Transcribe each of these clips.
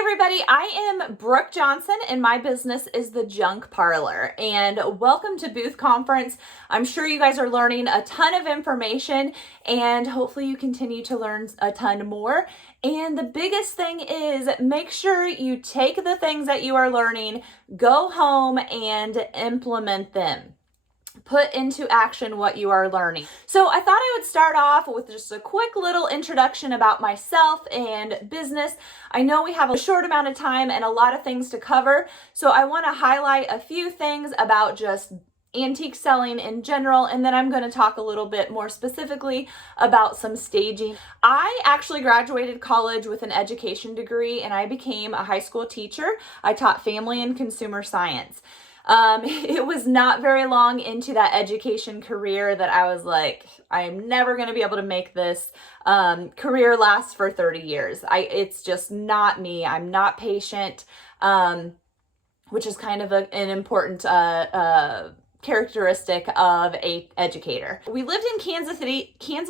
everybody, I am Brooke Johnson and my business is the Junk Parlor, and welcome to Booth Conference. I'm sure you guys are learning a ton of information and hopefully you continue to learn a ton more. And the biggest thing is make sure you take the things that you are learning, go home and implement them. Put into action what you are learning. So I thought I would start off with just a quick little introduction about myself and business. I know we have a short amount of time and a lot of things to cover, so I want to highlight a few things about just antique selling in general, and then I'm going to talk a little bit more specifically about some staging. I actually graduated college with an education degree and I became a high school teacher. I taught family and consumer science. It was not very long into that education career that I was like, I'm never going to be able to make this career last for 30 years. It's just not me. I'm not patient, which is kind of an important characteristic of an educator. We lived in Kansas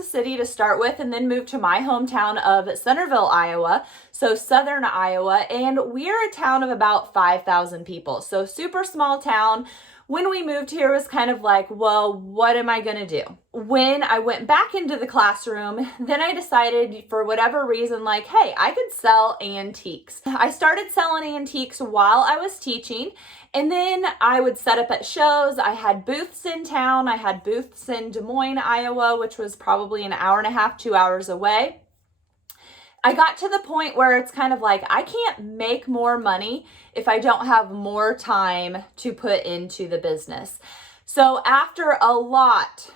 City to start with, and then moved to my hometown of Centerville, Iowa, so southern Iowa, and we are a town of about 5,000 people, so super small town. When we moved here, it was kind of like, well, what am I gonna do? When I went back into the classroom, then I decided for whatever reason, like, hey, I could sell antiques. I started selling antiques while I was teaching, and then I would set up at shows. I had booths in town. I had booths in Des Moines, Iowa, which was probably an hour and a half, 2 hours away. I got to the point where it's kind of like, I can't make more money if I don't have more time to put into the business. So after a lot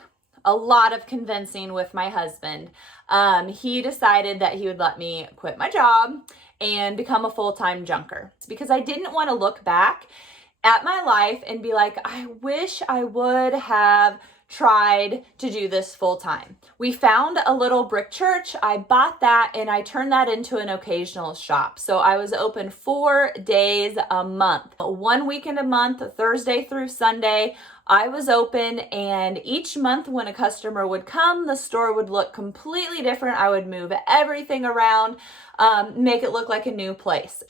of convincing with my husband, he decided that he would let me quit my job and become a full-time junker, because I didn't want to look back at my life and be like, I wish I would have tried to do this full time. We found a little brick church. I bought that and I turned that into an occasional shop. So I was open 4 days a month, 1 weekend a month, Thursday through Sunday. I was open, and each month when a customer would come, the store would look completely different. I would move everything around, make it look like a new place.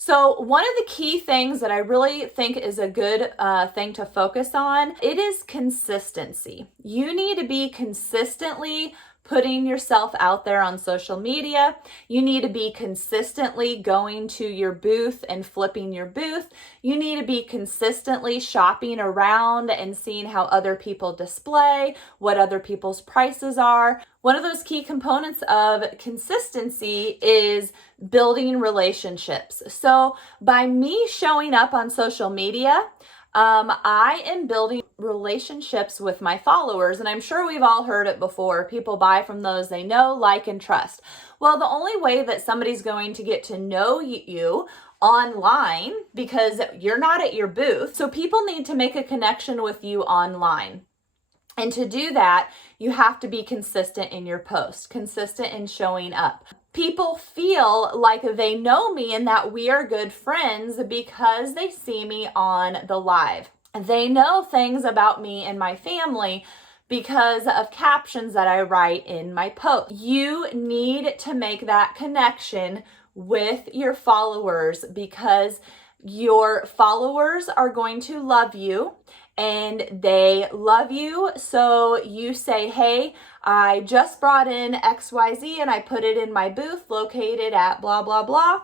So one of the key things that I really think is a good thing to focus on, it is consistency. You need to be consistently putting yourself out there on social media. You need to be consistently going to your booth and flipping your booth. You need to be consistently shopping around and seeing how other people display, what other people's prices are. One of those key components of consistency is building relationships. So by me showing up on social media, I am building relationships with my followers, and I'm sure we've all heard it before. People buy from those they know, like, and trust. Well, the only way that somebody's going to get to know you online, because you're not at your booth, so people need to make a connection with you online. And to do that, you have to be consistent in your posts, consistent in showing up. People feel like they know me and that we are good friends because they see me on the live. They know things about me and my family because of captions that I write in my post. You need to make that connection with your followers, because your followers are going to love you, and they love you. So you say, hey, I just brought in XYZ and I put it in my booth located at blah, blah, blah.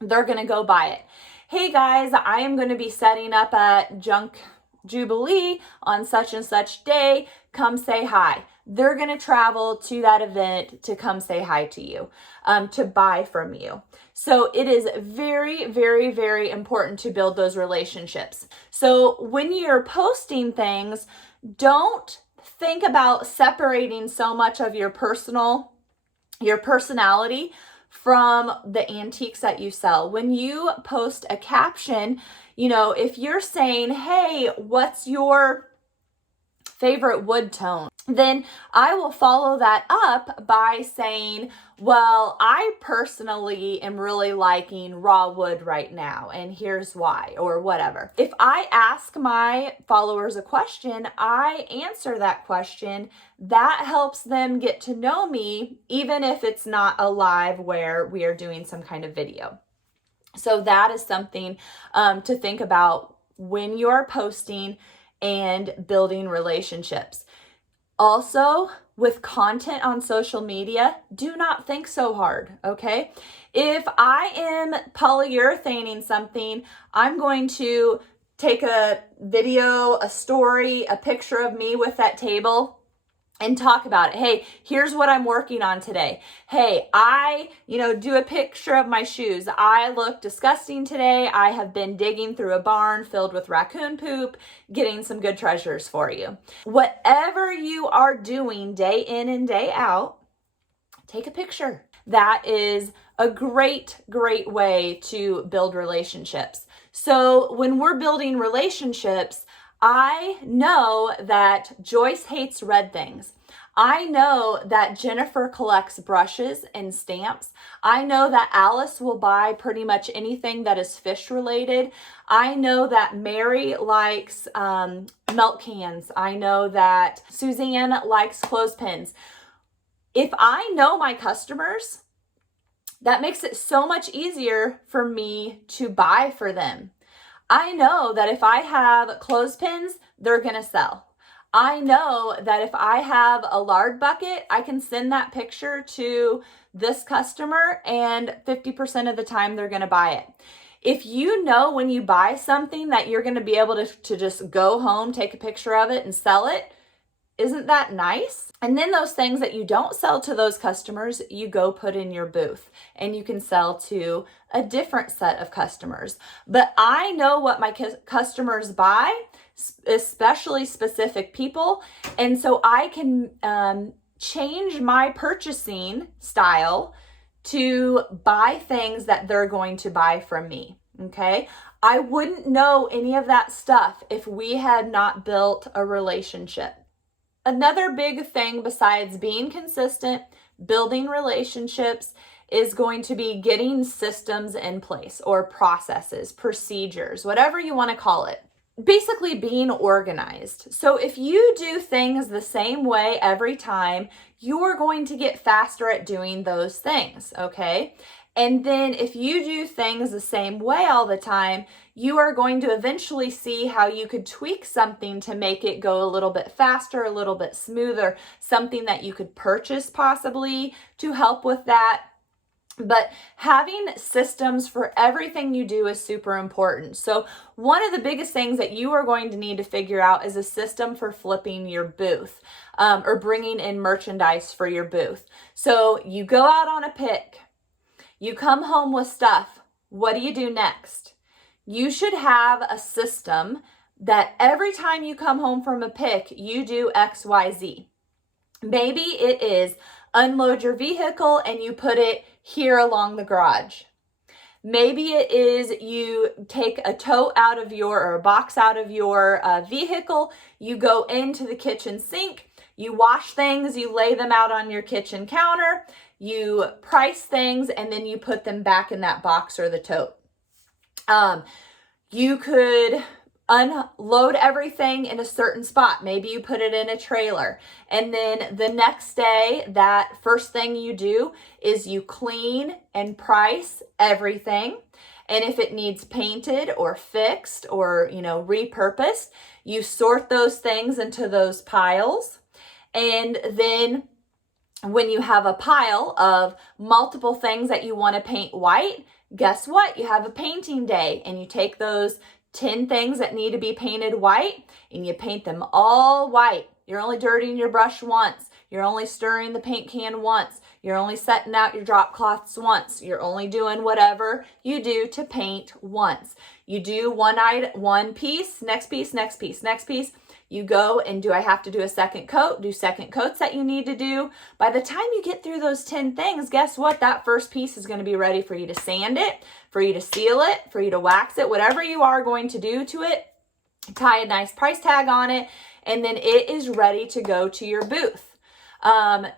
They're going to go buy it. Hey guys, I am going to be setting up at Junk Jubilee on such and such day. Come say hi. They're going to travel to that event to come say hi to you, to buy from you. So it is very, very, very important to build those relationships. So when you're posting things, don't think about separating so much of your personality from the antiques that you sell. When you post a caption, if you're saying, hey, what's your favorite wood tone? Then I will follow that up by saying, well, I personally am really liking raw wood right now, and here's why, or whatever. If I ask my followers a question, I answer that question. That helps them get to know me, even if it's not a live where we are doing some kind of video. So that is something to think about when you're posting and building relationships. Also, with content on social media, do not think so hard, okay? If I am polyurethaning something, I'm going to take a video, a story, a picture of me with that table and talk about it. Hey, here's what I'm working on today. Hey, I, do a picture of my shoes. I look disgusting today. I have been digging through a barn filled with raccoon poop, getting some good treasures for you. Whatever you are doing day in and day out, take a picture. That is a great, great way to build relationships. So when we're building relationships, I know that Joyce hates red things. I know that Jennifer collects brushes and stamps. I know that Alice will buy pretty much anything that is fish related. I know that Mary likes milk cans. I know that Suzanne likes clothespins. If I know my customers, that makes it so much easier for me to buy for them. I know that if I have clothespins, they're going to sell. I know that if I have a lard bucket, I can send that picture to this customer and 50% of the time they're going to buy it. If you know when you buy something that you're going to be able to just go home, take a picture of it and sell it, isn't that nice? And then those things that you don't sell to those customers, you go put in your booth and you can sell to a different set of customers. But I know what my customers buy, especially specific people. And so I can change my purchasing style to buy things that they're going to buy from me. Okay. I wouldn't know any of that stuff if we had not built a relationship. Another big thing besides being consistent, building relationships, is going to be getting systems in place or processes, procedures, whatever you want to call it. Basically being organized. So if you do things the same way every time, you're going to get faster at doing those things, okay? And then if you do things the same way all the time, you are going to eventually see how you could tweak something to make it go a little bit faster, a little bit smoother, something that you could purchase possibly to help with that. But having systems for everything you do is super important. So one of the biggest things that you are going to need to figure out is a system for flipping your booth or bringing in merchandise for your booth. So you go out on a pick. You come home with stuff. What do you do next? You should have a system that every time you come home from a pick, you do X, Y, Z. Maybe it is unload your vehicle and you put it here along the garage. Maybe it is you take a tote out of or a box out of your vehicle, you go into the kitchen sink, you wash things, you lay them out on your kitchen counter, you price things, and then you put them back in that box or the tote. You could unload everything in a certain spot. Maybe you put it in a trailer. And then the next day, that first thing you do is you clean and price everything. And if it needs painted or fixed or, repurposed, you sort those things into those piles. And then when you have a pile of multiple things that you want to paint white, guess what? You have a painting day and you take those 10 things that need to be painted white and you paint them all white. You're only dirtying your brush once. You're only stirring the paint can once. You're only setting out your drop cloths once. You're only doing whatever you do to paint once. You do one piece, next piece, next piece, next piece. You go and do I have to do a second coat? Do second coats that you need to do. By the time you get through those 10 things, guess what? That first piece is going to be ready for you to sand it, for you to seal it, for you to wax it, whatever you are going to do to it. Tie a nice price tag on it, and then it is ready to go to your booth.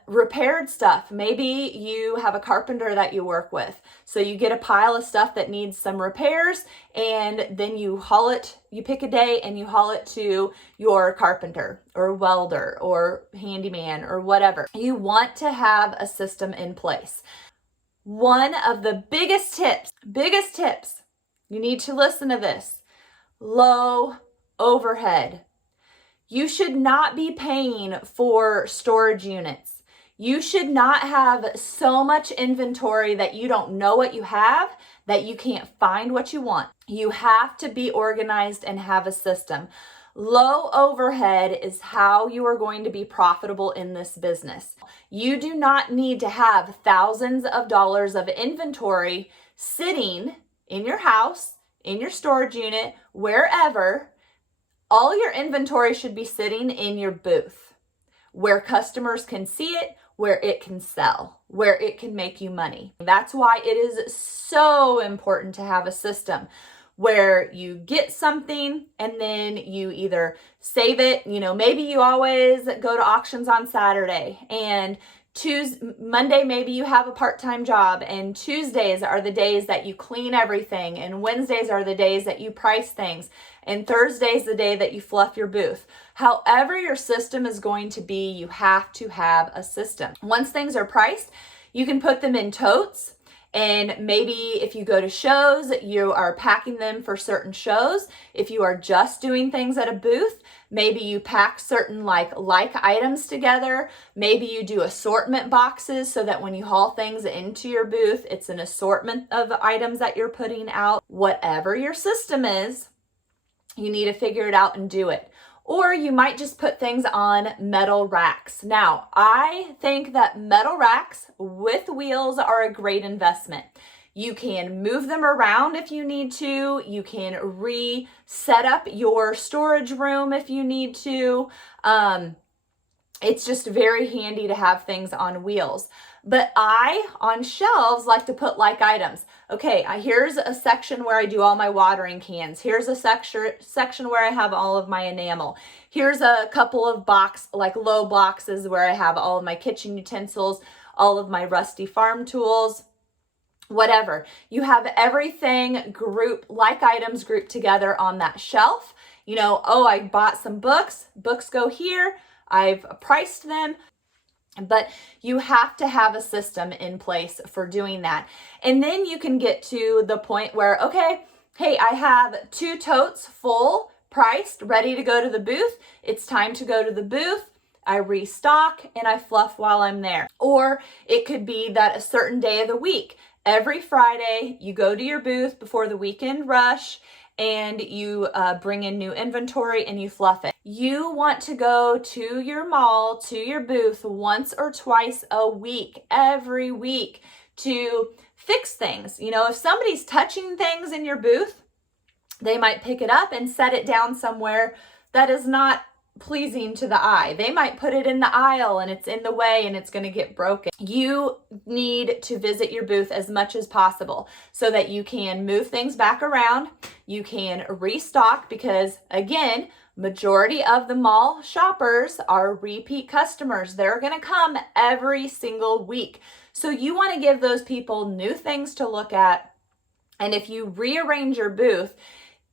Repaired stuff. Maybe you have a carpenter that you work with. So you get a pile of stuff that needs some repairs and then you haul it, you pick a day and you haul it to your carpenter or welder or handyman or whatever. You want to have a system in place. One of the biggest tips You need to listen to this. Low overhead. You should not be paying for storage units. You should not have so much inventory that you don't know what you have, that you can't find what you want. You have to be organized and have a system. Low overhead is how you are going to be profitable in this business. You do not need to have thousands of dollars of inventory sitting in your house, in your storage unit, wherever. All your inventory should be sitting in your booth where customers can see it, where it can sell, where it can make you money. That's why it is so important to have a system where you get something and then you either save it, maybe you always go to auctions on Saturday, and Monday, maybe you have a part-time job, and Tuesdays are the days that you clean everything, and Wednesdays are the days that you price things, and Thursday's the day that you fluff your booth. However your system is going to be, you have to have a system. Once things are priced, you can put them in totes. And maybe if you go to shows, you are packing them for certain shows. If you are just doing things at a booth, maybe you pack certain like items together. Maybe you do assortment boxes so that when you haul things into your booth, it's an assortment of items that you're putting out. Whatever your system is, you need to figure it out and do it. Or you might just put things on metal racks. Now, I think that metal racks with wheels are a great investment. You can move them around if you need to. You can reset up your storage room if you need to. It's just very handy to have things on wheels. But on shelves, like to put like items. Okay, here's a section where I do all my watering cans. Here's a section where I have all of my enamel. Here's a couple of low boxes where I have all of my kitchen utensils, all of my rusty farm tools, whatever. You have everything like items grouped together on that shelf. I bought some books. Books go here. I've priced them. But you have to have a system in place for doing that. And then you can get to the point where, okay, hey, I have 2 totes full, priced, ready to go to the booth. It's time to go to the booth. I restock and I fluff while I'm there. Or it could be that a certain day of the week, every Friday, you go to your booth before the weekend rush and you bring in new inventory and you fluff it. You want to go to your mall, to your booth once or twice a week, every week, to fix things. If somebody's touching things in your booth, they might pick it up and set it down somewhere that is not pleasing to the eye. They might put it in the aisle and it's in the way and it's going to get broken. You need to visit your booth as much as possible so that you can move things back around. You can restock because, again, majority of the mall shoppers are repeat customers. They're going to come every single week. So you want to give those people new things to look at. And if you rearrange your booth,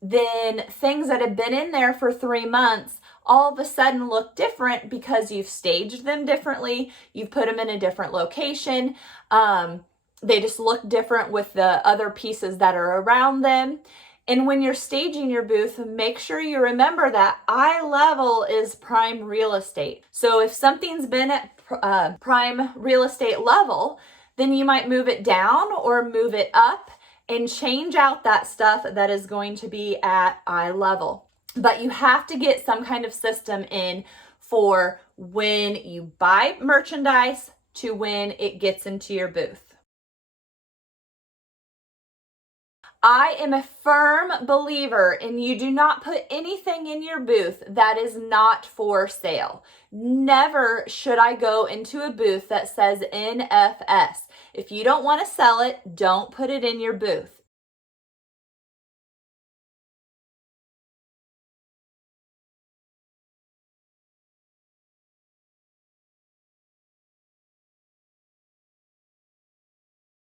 then things that have been in there for 3 months all of a sudden look different because you've staged them differently. You've put them in a different location. They just look different with the other pieces that are around them. And when you're staging your booth, make sure you remember that eye level is prime real estate. So if something's been at prime real estate level, then you might move it down or move it up and change out that stuff that is going to be at eye level. But you have to get some kind of system in for when you buy merchandise to when it gets into your booth. I am a firm believer in you do not put anything in your booth that is not for sale. Never should I go into a booth that says NFS. If you don't want to sell it, don't put it in your booth.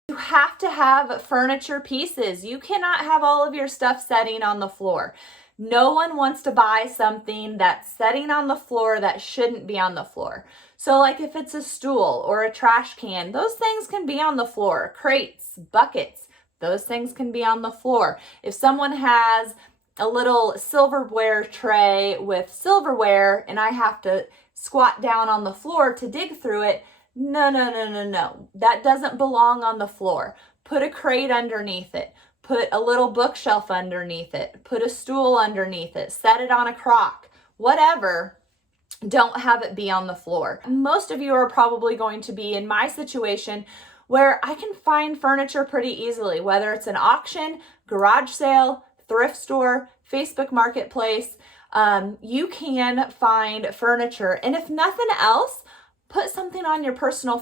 You have to have furniture pieces. You cannot have all of your stuff setting on the floor. No one wants to buy something that's setting on the floor that shouldn't be on the floor. So like if it's a stool or a trash can, those things can be on the floor. Crates, buckets, those things can be on the floor. If someone has a little silverware tray with silverware and I have to squat down on the floor to dig through it, no. That doesn't belong on the floor. Put a crate underneath it. Put a little bookshelf underneath it. Put a stool underneath it. Set it on a crock. Whatever. Don't have it be on the floor. Most of you are probably going to be in my situation where I can find furniture pretty easily, whether it's an auction, garage sale, thrift store, Facebook Marketplace. You can find furniture. And if nothing else, put something on your personal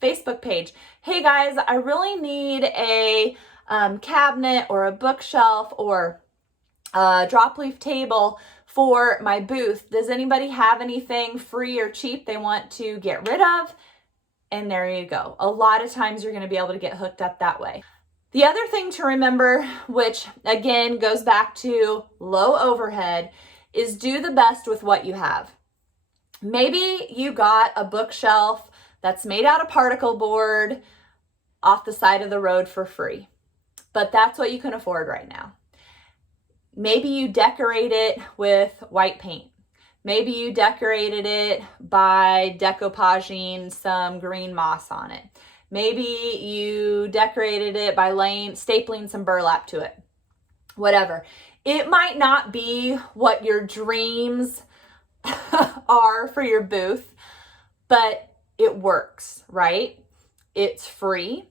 Facebook page. Hey guys, I really need a cabinet or a bookshelf or a drop leaf table for my booth. Does anybody have anything free or cheap they want to get rid of? And there you go. A lot of times you're going to be able to get hooked up that way. The other thing to remember, which again goes back to low overhead, is do the best with what you have. Maybe you got a bookshelf that's made out of particle board off the side of the road for free, but that's what you can afford right now. Maybe you decorate it with white paint. Maybe you decorated it by decoupaging some green moss on it. Maybe you decorated it by stapling some burlap to it. Whatever. It might not be what your dreams are for your booth, but it works, right? It's free.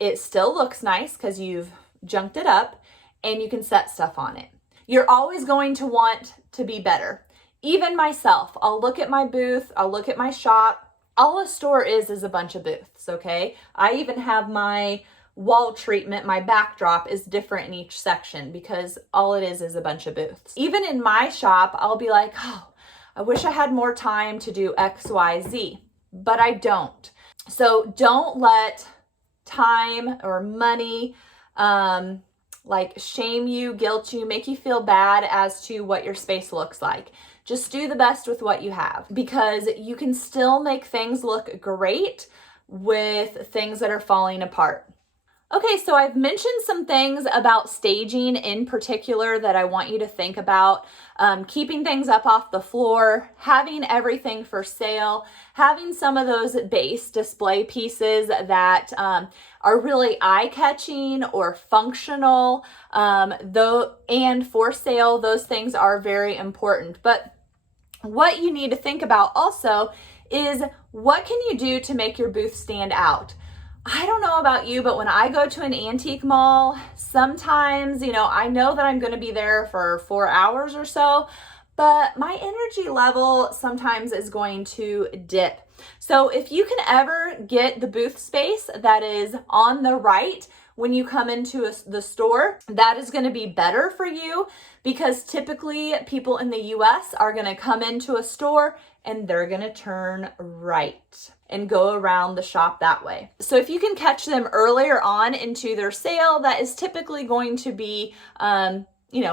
It still looks nice because you've junked it up and you can set stuff on it. You're always going to want to be better. Even myself, I'll look at my booth, I'll look at my shop. All a store is a bunch of booths, okay? I even have my wall treatment, my backdrop is different in each section because all it is a bunch of booths. Even in my shop, I'll be like, oh, I wish I had more time to do X, Y, Z, but I don't. So don't let time or money shame you, guilt you, make you feel bad as to what your space looks like. Just do the best with what you have because you can still make things look great with things that are falling apart. Okay, so I've mentioned some things about staging in particular that I want you to think about. Keeping things up off the floor, having everything for sale, having some of those base display pieces that are really eye-catching or functional, and for sale, those things are very important. But what you need to think about also is what can you do to make your booth stand out? I don't know about you, but when I go to an antique mall, sometimes, I know that I'm going to be there for 4 hours or so, but my energy level sometimes is going to dip. So if you can ever get the booth space that is on the right when you come into the store, that is going to be better for you because typically people in the US are going to come into a store and they're going to turn right and go around the shop that way. So if you can catch them earlier on into their sale, that is typically going to be,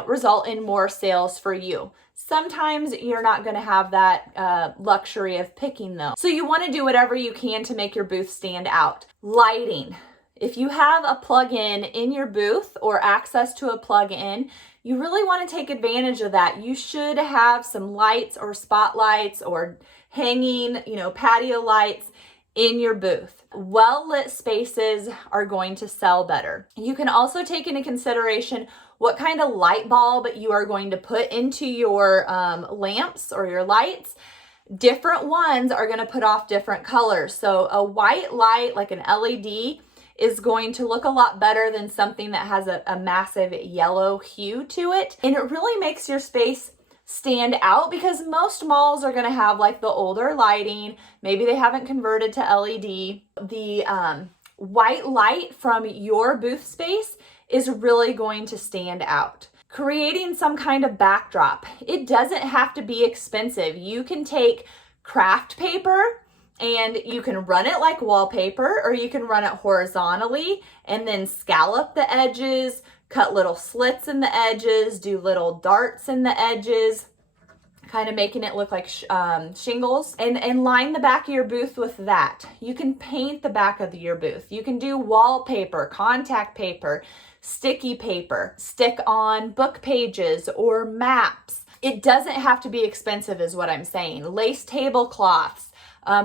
result in more sales for you. Sometimes you're not going to have that luxury of picking though. So you want to do whatever you can to make your booth stand out. Lighting. If you have a plug-in in your booth or access to a plug-in, you really want to take advantage of that. You should have some lights or spotlights or hanging, patio lights in your booth. Well-lit spaces are going to sell better. You can also take into consideration what kind of light bulb you are going to put into your lamps or your lights. Different ones are going to put off different colors. So a white light, like an LED, is going to look a lot better than something that has a massive yellow hue to it. And it really makes your space stand out because most malls are going to have like the older lighting. Maybe they haven't converted to LED. The white light from your booth space is really going to stand out. Creating some kind of backdrop. It doesn't have to be expensive. You can take craft paper and you can run it like wallpaper, or you can run it horizontally and then scallop the edges, cut little slits in the edges, do little darts in the edges, kind of making it look like shingles, and line the back of your booth with that. You can paint the back of your booth. You can do wallpaper, contact paper, sticky paper, stick on book pages or maps. It doesn't have to be expensive is what I'm saying. Lace tablecloths,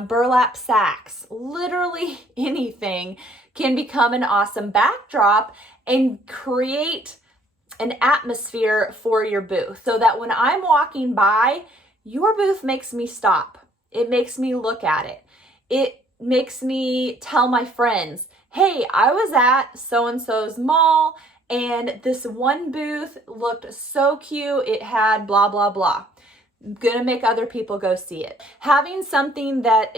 burlap sacks, literally anything can become an awesome backdrop and create an atmosphere for your booth so that when I'm walking by, your booth makes me stop. It makes me look at it. It makes me tell my friends, hey, I was at so-and-so's mall and this one booth looked so cute. It had blah, blah, blah. I'm gonna make other people go see it. Having something that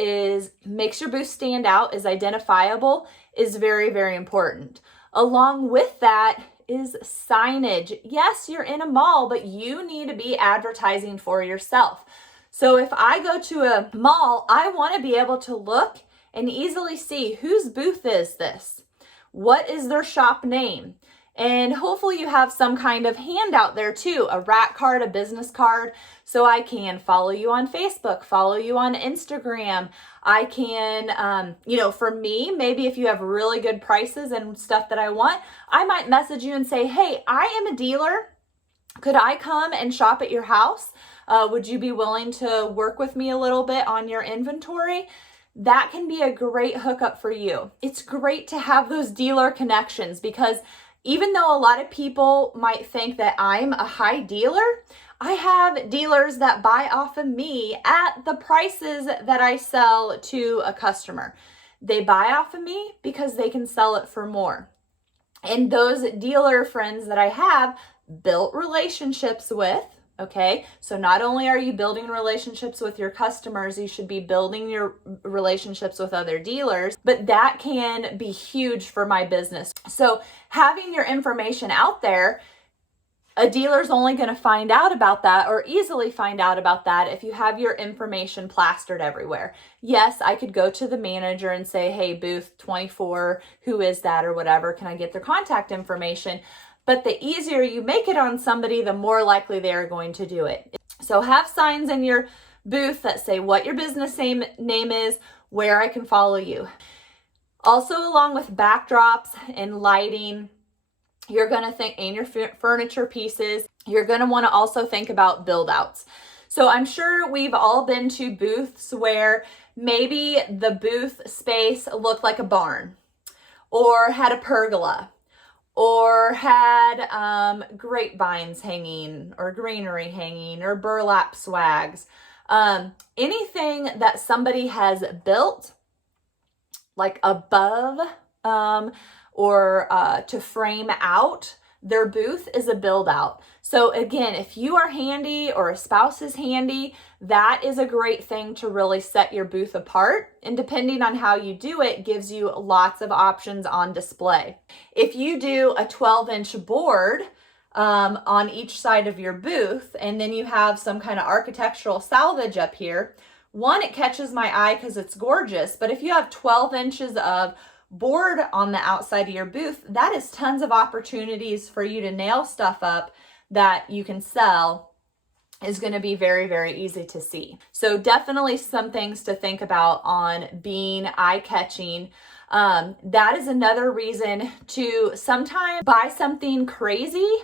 makes your booth stand out, is identifiable, is very, very important. Along with that is signage. Yes, you're in a mall, but you need to be advertising for yourself. So if I go to a mall, I want to be able to look and easily see whose booth is this? What is their shop name? And hopefully you have some kind of handout there too, a rat card, a business card, so I can follow you on Facebook, follow you on Instagram. I can, for me, maybe if you have really good prices and stuff that I want, I might message you and say, hey, I am a dealer. Could I come and shop at your house? Would you be willing to work with me a little bit on your inventory? That can be a great hookup for you. It's great to have those dealer connections because even though a lot of people might think that I'm a high dealer, I have dealers that buy off of me at the prices that I sell to a customer. They buy off of me because they can sell it for more. And those dealer friends that I have built relationships with, okay? So not only are you building relationships with your customers, you should be building your relationships with other dealers, but that can be huge for my business. So having your information out there, a dealer's only going to find out about that or easily find out about that if you have your information plastered everywhere. Yes, I could go to the manager and say, hey, booth 24, who is that or whatever? Can I get their contact information? But the easier you make it on somebody, the more likely they are going to do it. So have signs in your booth that say what your business name is, where I can follow you. Also, along with backdrops and lighting, you're going to think in your furniture pieces, you're going to want to also think about build outs. So I'm sure we've all been to booths where maybe the booth space looked like a barn or had a pergola or had grapevines hanging or greenery hanging or burlap swags. Anything that somebody has built like above or to frame out their booth is a build out. So again, if you are handy or a spouse is handy, that is a great thing to really set your booth apart. And depending on how you do it, gives you lots of options on display. If you do a 12-inch board on each side of your booth, and then you have some kind of architectural salvage up here, one, it catches my eye because it's gorgeous. But if you have 12 inches of board on the outside of your booth, that is tons of opportunities for you to nail stuff up that you can sell. Is going to be very, very easy to see. So definitely some things to think about on being eye-catching. That is another reason to sometimes buy something crazy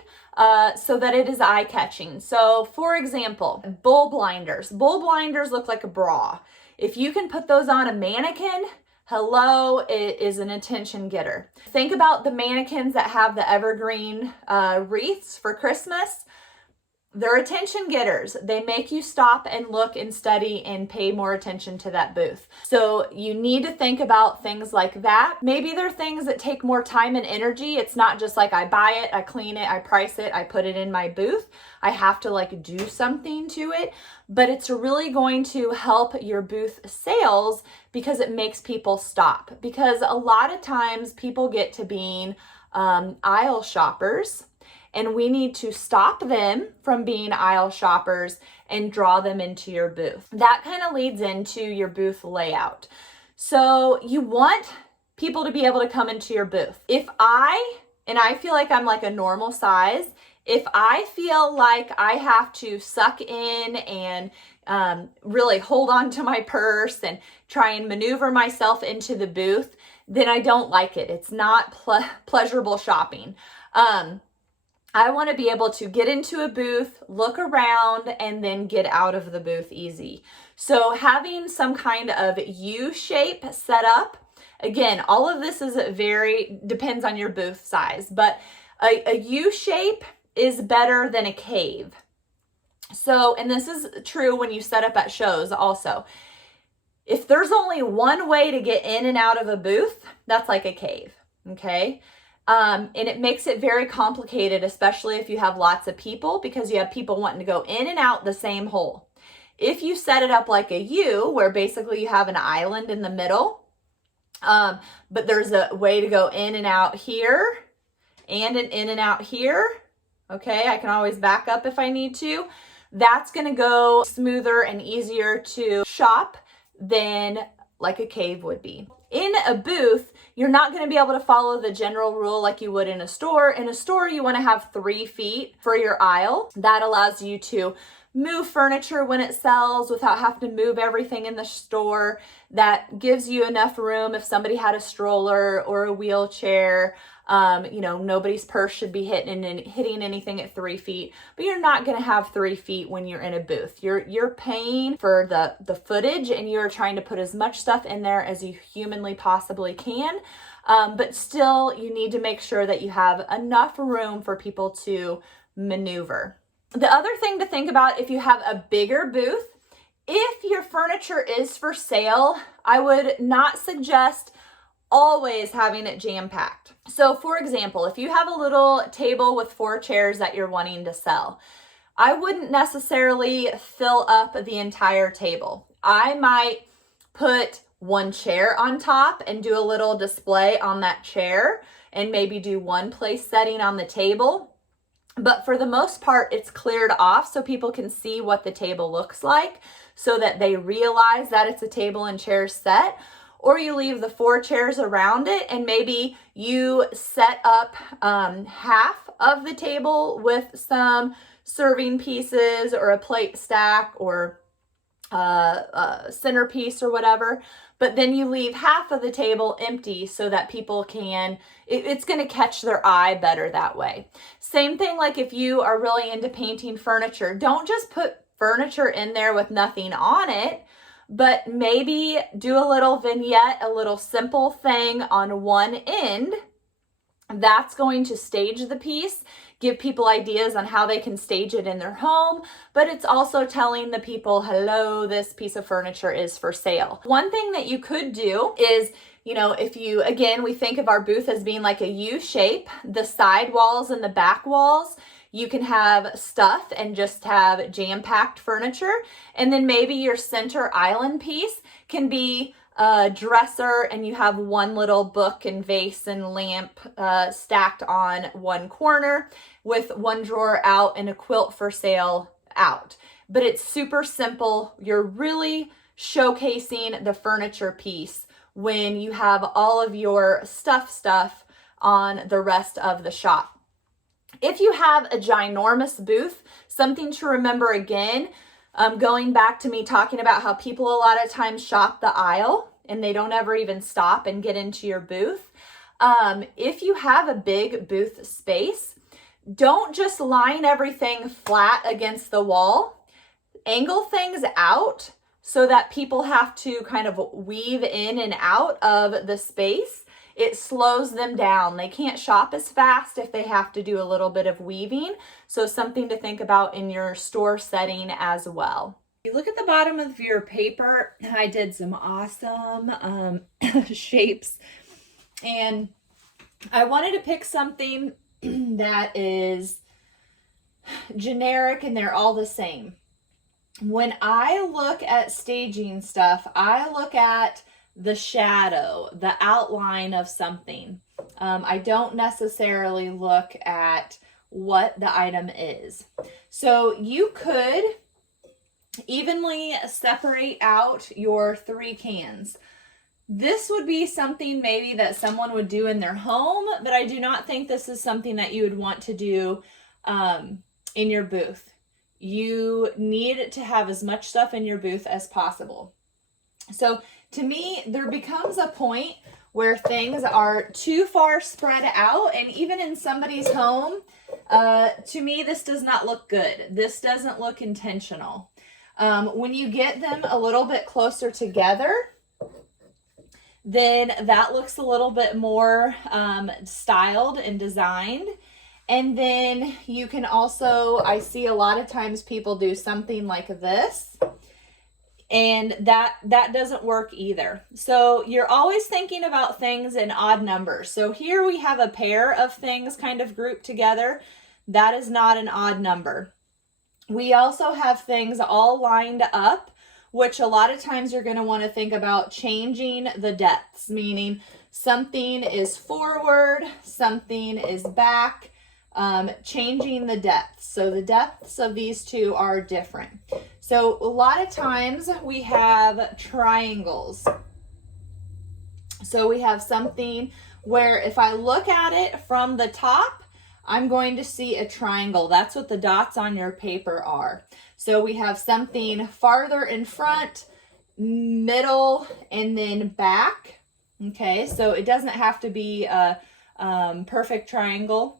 so that it is eye-catching. So for example, bull blinders. Bull blinders look like a bra. If you can put those on a mannequin, hello, it is an attention getter. Think about the mannequins that have the evergreen wreaths for Christmas. They're attention getters. They make you stop and look and study and pay more attention to that booth. So you need to think about things like that. Maybe they're things that take more time and energy. It's not just like I buy it, I clean it, I price it, I put it in my booth. I have to like do something to it, but it's really going to help your booth sales because it makes people stop. Because a lot of times people get to being aisle shoppers, and we need to stop them from being aisle shoppers and draw them into your booth. That kind of leads into your booth layout. So you want people to be able to come into your booth. And I feel like I'm like a normal size, If I feel like I have to suck in and really hold on to my purse and try and maneuver myself into the booth, then I don't like it. It's not pleasurable shopping. I want to be able to get into a booth, look around, and then get out of the booth easy. So having some kind of U shape set up, again, all of this is depends on your booth size, but a U shape is better than a cave. So, and this is true when you set up at shows also. If there's only one way to get in and out of a booth, that's like a cave, okay? And it makes it very complicated, especially if you have lots of people, because you have people wanting to go in and out the same hole. If you set it up like a U, where basically you have an island in the middle, but there's a way to go in and out here and an in and out here, okay? I can always back up if I need to. That's going to go smoother and easier to shop than like a cave would be. In a booth, you're not going to be able to follow the general rule like you would in a store. In a store, you want to have 3 feet for your aisle. That allows you to move furniture when it sells without having to move everything in the store. That gives you enough room if somebody had a stroller or a wheelchair. Nobody's purse should be hitting anything at 3 feet, but you're not going to have 3 feet when you're in a booth. You're paying for the footage, and you're trying to put as much stuff in there as you humanly possibly can. But still, you need to make sure that you have enough room for people to maneuver. The other thing to think about, if you have a bigger booth, if your furniture is for sale, I would not suggest always having it jam-packed. So for example, if you have a little table with 4 chairs that you're wanting to sell, I wouldn't necessarily fill up the entire table. I might put 1 chair on top and do a little display on that chair, and maybe do 1 place setting on the table. But for the most part, it's cleared off so people can see what the table looks like, so that they realize that it's a table and chair set. Or you leave the 4 chairs around it, and maybe you set up half of the table with some serving pieces or a plate stack or a centerpiece or whatever. But then you leave half of the table empty so that people can, it's going to catch their eye better that way. Same thing like if you are really into painting furniture, don't just put furniture in there with nothing on it, but maybe do a little vignette, a little simple thing on one end. That's going to stage the piece, give people ideas on how they can stage it in their home, but it's also telling the people, hello, this piece of furniture is for sale. One thing that you could do is, if you, again, we think of our booth as being like a U shape, the side walls and the back walls, you can have stuff and just have jam-packed furniture. And then maybe your center island piece can be a dresser, and you have 1 little book and vase and lamp stacked on 1 corner with 1 drawer out and a quilt for sale out. But it's super simple. You're really showcasing the furniture piece when you have all of your stuff on the rest of the shop. If you have a ginormous booth, something to remember again, going back to me talking about how people a lot of times shop the aisle and they don't ever even stop and get into your booth. If you have a big booth space, don't just line everything flat against the wall. Angle things out so that people have to kind of weave in and out of the space. It slows them down. They can't shop as fast if they have to do a little bit of weaving. So something to think about in your store setting as well. You look at the bottom of your paper, I did some awesome shapes, and I wanted to pick something that is generic and they're all the same. When I look at staging stuff, I look at the shadow, the outline of something. I don't necessarily look at what the item is. So you could evenly separate out your 3 cans. This would be something maybe that someone would do in their home, but I do not think this is something that you would want to do in your booth. You need to have as much stuff in your booth as possible. So to me, there becomes a point where things are too far spread out, and even in somebody's home, to me, this does not look good. This doesn't look intentional. When you get them a little bit closer together, then that looks a little bit more styled and designed. And then you can also, I see a lot of times people do something like this, and that doesn't work either. So you're always thinking about things in odd numbers. So here we have a pair of things kind of grouped together. That is not an odd number. We also have things all lined up, which a lot of times you're going to want to think about changing the depths, meaning something is forward, something is back, changing the depths. So the depths of these two are different. So a lot of times we have triangles. So we have something where if I look at it from the top, I'm going to see a triangle. That's what the dots on your paper are. So we have something farther in front, middle, and then back. Okay, so it doesn't have to be a perfect triangle,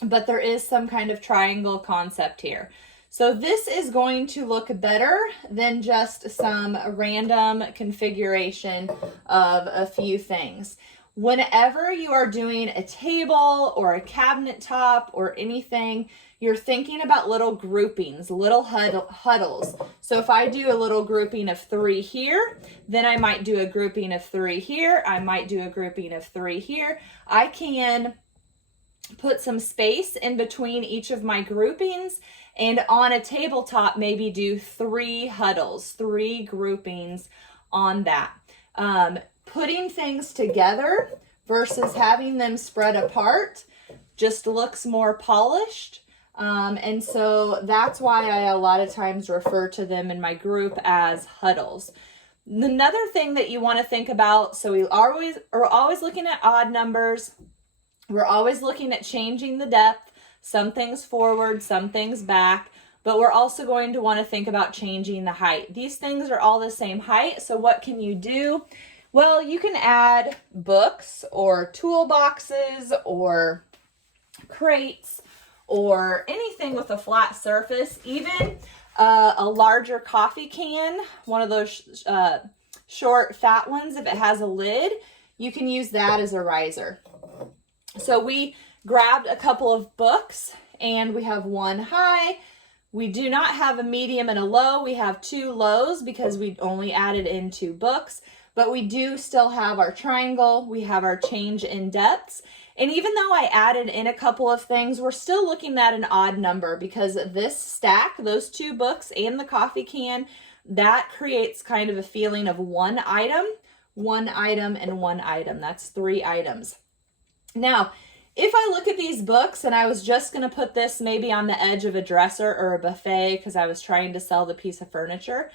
but there is some kind of triangle concept here. So this is going to look better than just some random configuration of a few things. Whenever you are doing a table or a cabinet top or anything, you're thinking about little groupings, little huddles. So if I do a little grouping of 3 here, then I might do a grouping of 3 here. I might do a grouping of 3 here. I can put some space in between each of my groupings, and on a tabletop, maybe do 3 huddles, 3 groupings on that. Putting things together versus having them spread apart just looks more polished. And so that's why I a lot of times refer to them in my group as huddles. Another thing that you want to think about, so we are always looking at odd numbers. We're always looking at changing the depth, some things forward, some things back, but we're also going to want to think about changing the height. These things are all the same height, so what can you do? Well, you can add books or toolboxes or crates or anything with a flat surface, even a larger coffee can, one of those short, fat ones, if it has a lid, you can use that as a riser. So we grabbed a couple of books, and we have one high. We do not have a medium and a low. We have 2 lows because we only added in 2 books, but we do still have our triangle. We have our change in depths. And even though I added in a couple of things, we're still looking at an odd number because this stack, those 2 books and the coffee can, that creates kind of a feeling of one item, and one item. That's 3 items. Now, if I look at these books and I was just going to put this maybe on the edge of a dresser or a buffet because I was trying to sell the piece of furniture,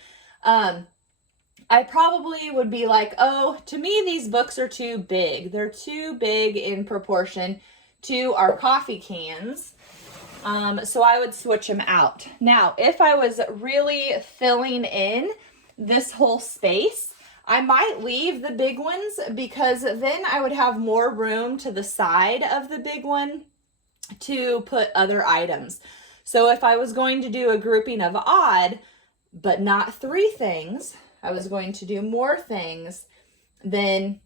I probably would be like, oh, to me, these books are too big. They're too big in proportion to our coffee cans. So I would switch them out. Now, if I was really filling in this whole space, I might leave the big ones because then I would have more room to the side of the big one to put other items. So if I was going to do a grouping of odd, but not 3 things, I was going to do more things, then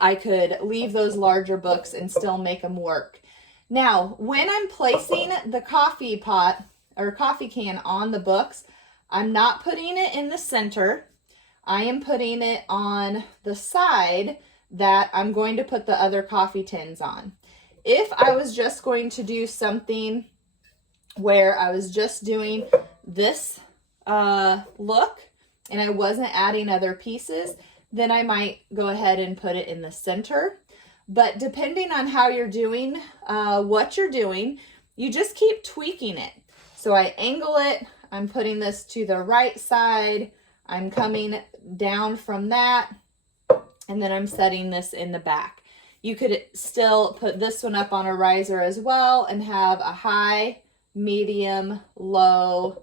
I could leave those larger books and still make them work. Now, when I'm placing the coffee pot or coffee can on the books, I'm not putting it in the center. I am putting it on the side that I'm going to put the other coffee tins on. If I was just going to do something where I was just doing this look and I wasn't adding other pieces, then I might go ahead and put it in the center. But depending on how you're doing, what you're doing, you just keep tweaking it. So I angle it, I'm putting this to the right side, I'm coming down from that, and then I'm setting this in the back. You could still put this one up on a riser as well and have a high, medium, low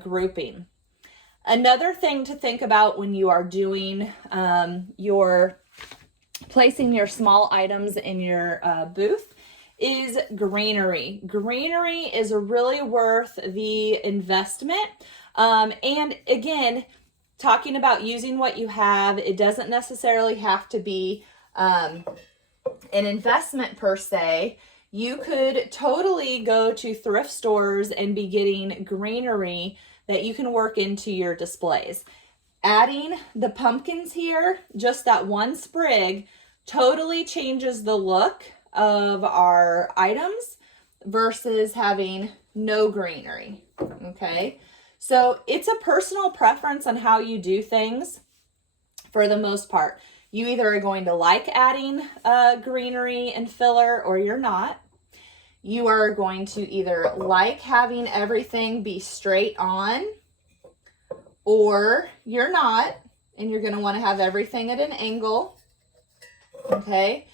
grouping. Another thing to think about when you are doing placing your small items in your booth is greenery. Greenery is really worth the investment. And again, talking about using what you have, it doesn't necessarily have to be an investment per se. You could totally go to thrift stores and be getting greenery that you can work into your displays. Adding the pumpkins here, just that one sprig, totally changes the look of our items versus having no greenery, okay? So it's a personal preference on how you do things for the most part. You either are going to like adding greenery and filler or you're not. You are going to either like having everything be straight on or you're not, and you're going to want to have everything at an angle, okay?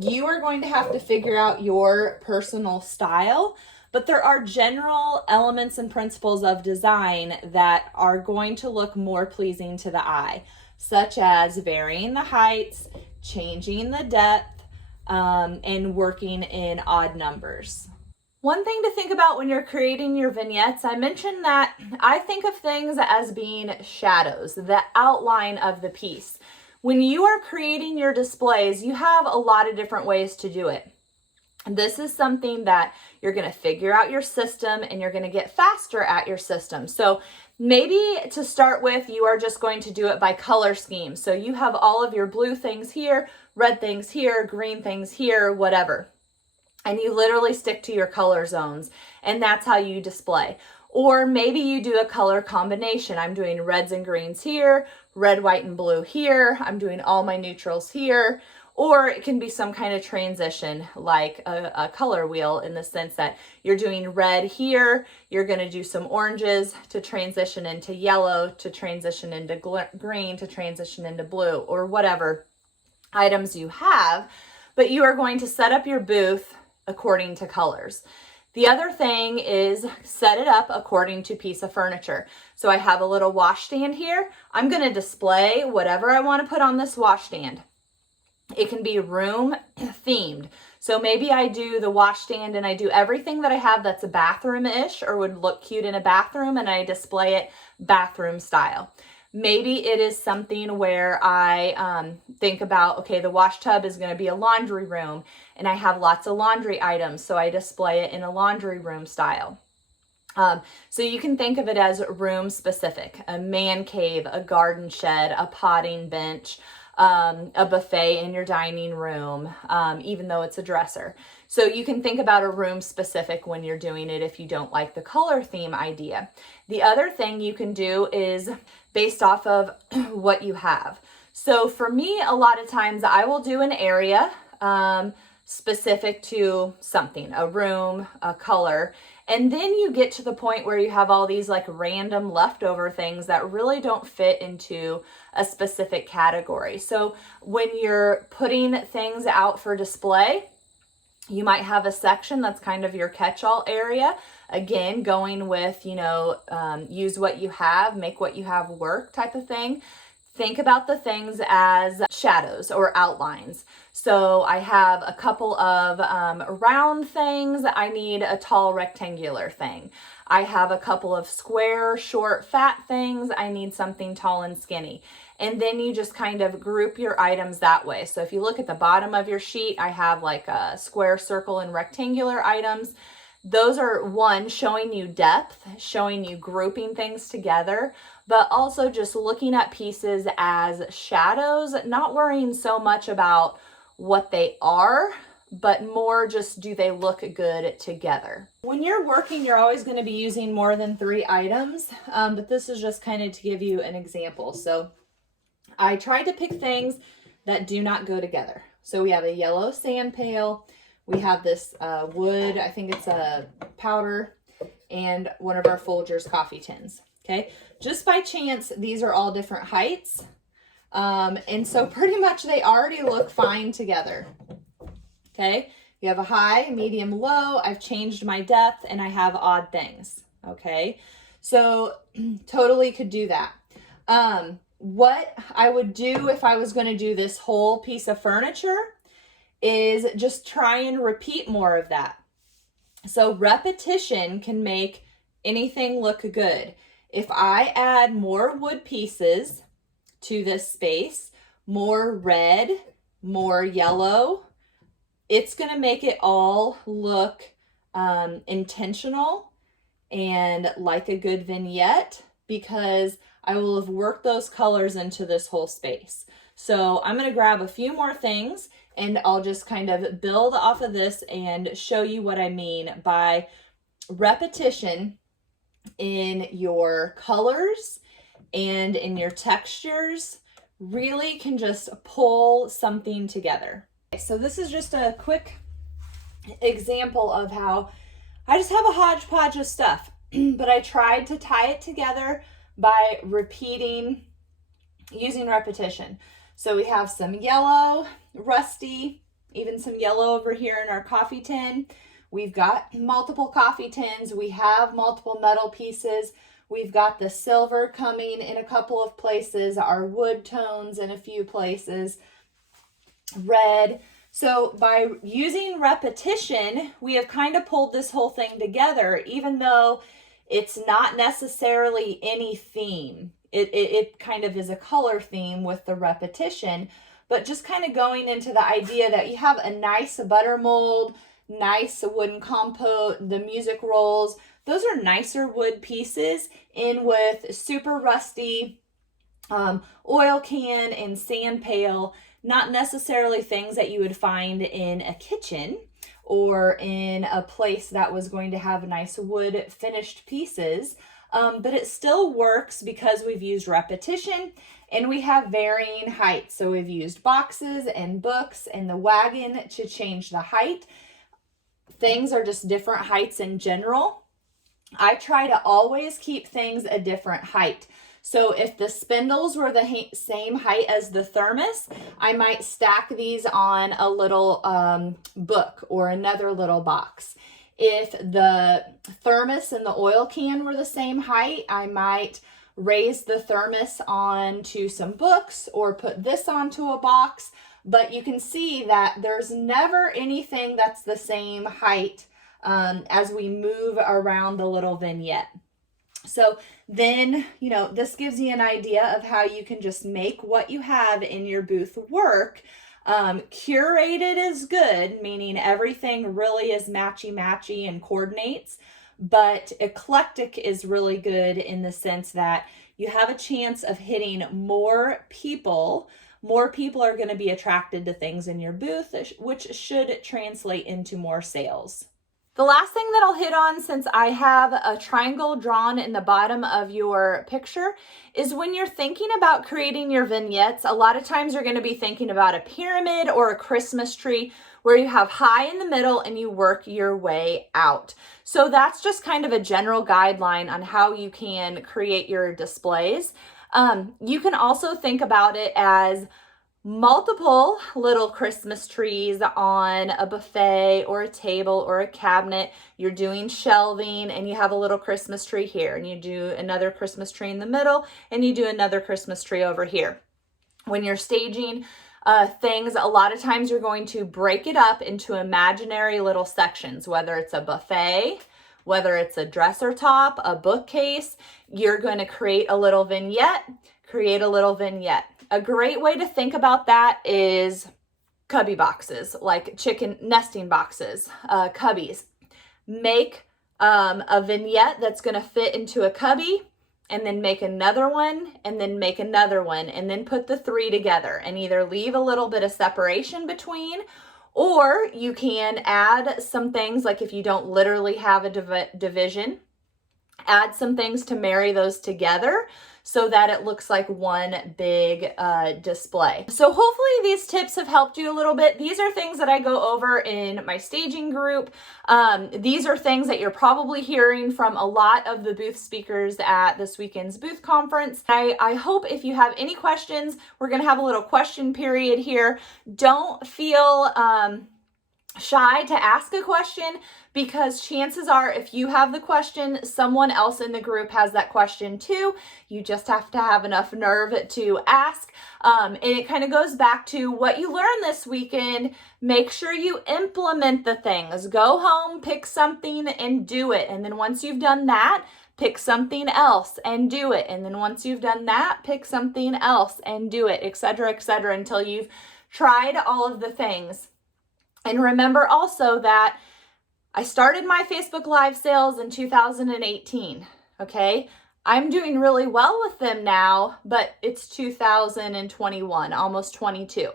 You are going to have to figure out your personal style, but there are general elements and principles of design that are going to look more pleasing to the eye, such as varying the heights, changing the depth, and working in odd numbers. One thing to think about when you're creating your vignettes, I mentioned that I think of things as being shadows, the outline of the piece. When you are creating your displays, you have a lot of different ways to do it. This is something that you're going to figure out your system and you're going to get faster at your system. So maybe to start with, you are just going to do it by color scheme. So you have all of your blue things here, red things here, green things here, whatever. And you literally stick to your color zones, and that's how you display. Or maybe you do a color combination. I'm doing reds and greens here, red, white, and blue here. I'm doing all my neutrals here. Or it can be some kind of transition, like a color wheel, in the sense that you're doing red here, you're going to do some oranges to transition into yellow, to transition into green, to transition into blue, or whatever items you have. But you are going to set up your booth according to colors. The other thing is set it up according to piece of furniture. So I have a little washstand here. I'm going to display whatever I want to put on this washstand. It can be room themed. So maybe I do the washstand and I do everything that I have that's a bathroom-ish or would look cute in a bathroom, and I display it bathroom style. Maybe it is something where I think about, okay, the wash tub is going to be a laundry room and I have lots of laundry items, so I display it in a laundry room style. So you can think of it as room specific, a man cave, a garden shed, a potting bench, a buffet in your dining room, even though it's a dresser. So you can think about a room specific when you're doing it if you don't like the color theme idea. The other thing you can do is based off of what you have. So for me, a lot of times I will do an area specific to something, a room, a color, and then you get to the point where you have all these like random leftover things that really don't fit into a specific category. So when you're putting things out for display, you might have a section that's kind of your catch-all area. Again, going with, use what you have, make what you have work type of thing. Think about the things as shadows or outlines. So I have a couple of round things. I need a tall rectangular thing. I have a couple of square, short, fat things. I need something tall and skinny. And then you just kind of group your items that way. So if you look at the bottom of your sheet, I have like a square, circle, and rectangular items. Those are, one, showing you depth, showing you grouping things together, but also just looking at pieces as shadows, not worrying so much about what they are, but more just do they look good together. When you're working, you're always going to be using more than 3 items, but this is just kind of to give you an example. So I tried to pick things that do not go together. So we have a yellow sand pail. We have this wood, I think it's a powder, and one of our Folgers coffee tins. Okay, just by chance, these are all different heights. And so pretty much they already look fine together. Okay, you have a high, medium, low. I've changed my depth and I have odd things. Okay, so totally could do that. What I would do if I was going to do this whole piece of furniture is just try and repeat more of that. So repetition can make anything look good. If I add more wood pieces to this space, more red, more yellow, it's going to make it all look intentional and like a good vignette, because I will have worked those colors into this whole space. So I'm going to grab a few more things and I'll just kind of build off of this and show you what I mean by repetition in your colors and in your textures really can just pull something together. So this is just a quick example of how I just have a hodgepodge of stuff, but I tried to tie it together by repeating, using repetition. So we have some yellow, rusty, even some yellow over here in our coffee tin. We've got multiple coffee tins. We have multiple metal pieces. We've got the silver coming in a couple of places, our wood tones in a few places, red. So by using repetition, we have kind of pulled this whole thing together, even though it's not necessarily any theme. It kind of is a color theme with the repetition, but just kind of going into the idea that you have a nice butter mold, nice wooden compote, the music rolls. Those are nicer wood pieces in with super rusty oil can and sand pail, not necessarily things that you would find in a kitchen or in a place that was going to have nice wood finished pieces. But it still works because we've used repetition and we have varying heights. So we've used boxes and books and the wagon to change the height. Things are just different heights in general. I try to always keep things a different height. So if the spindles were the same height as the thermos, I might stack these on a little book or another little box. If the thermos and the oil can were the same height, I might raise the thermos onto some books or put this onto a box. But you can see that there's never anything that's the same height as we move around the little vignette. So then, you know, this gives you an idea of how you can just make what you have in your booth work. Curated is good, meaning everything really is matchy-matchy and coordinates, but eclectic is really good in the sense that you have a chance of hitting more people. More people are going to be attracted to things in your booth, which should translate into more sales. The last thing that I'll hit on, since I have a triangle drawn in the bottom of your picture, is when you're thinking about creating your vignettes, a lot of times you're going to be thinking about a pyramid or a Christmas tree where you have high in the middle and you work your way out. So that's just kind of a general guideline on how you can create your displays. You can also think about it as multiple little Christmas trees on a buffet or a table or a cabinet. You're doing shelving and you have a little Christmas tree here, and you do another Christmas tree in the middle, and you do another Christmas tree over here. When you're staging things, a lot of times you're going to break it up into imaginary little sections, whether it's a buffet, whether it's a dresser top, a bookcase. You're going to create a little vignette, create a little vignette. A great way to think about that is cubby boxes, like chicken nesting boxes, cubbies. Make a vignette that's going to fit into a cubby, and then make another one, and then make another one, and then put the three together and either leave a little bit of separation between, or you can add some things, like if you don't literally have a division, add some things to marry those together. so that it looks like one big display. So hopefully these tips have helped you a little bit. These are things that I go over in my staging group. These are things that you're probably hearing from a lot of the booth speakers at this weekend's booth conference. I hope if you have any questions, we're going to have a little question period here. Don't feel shy to ask a question, because chances are if you have the question, someone else in the group has that question too. You just have to have enough nerve to ask. And it kind of goes back to what you learned this weekend. Make sure you implement the things. Go home, pick something and do it. And then once you've done that, pick something else and do it. And then once you've done that, pick something else and do it, etc., until you've tried all of the things. And remember also that I started my Facebook Live sales in 2018, okay? I'm doing really well with them now, but it's 2021, almost 22.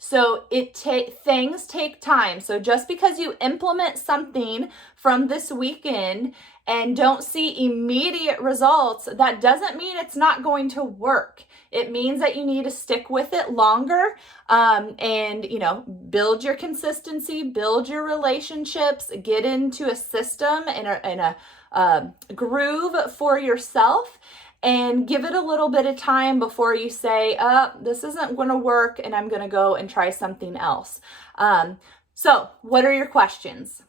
So things take time. So just because you implement something from this weekend and don't see immediate results, that doesn't mean it's not going to work. It means that you need to stick with it longer, and, build your consistency, build your relationships, get into a system and a groove for yourself, and give it a little bit of time before you say, this isn't going to work and I'm going to go and try something else. So what are your questions?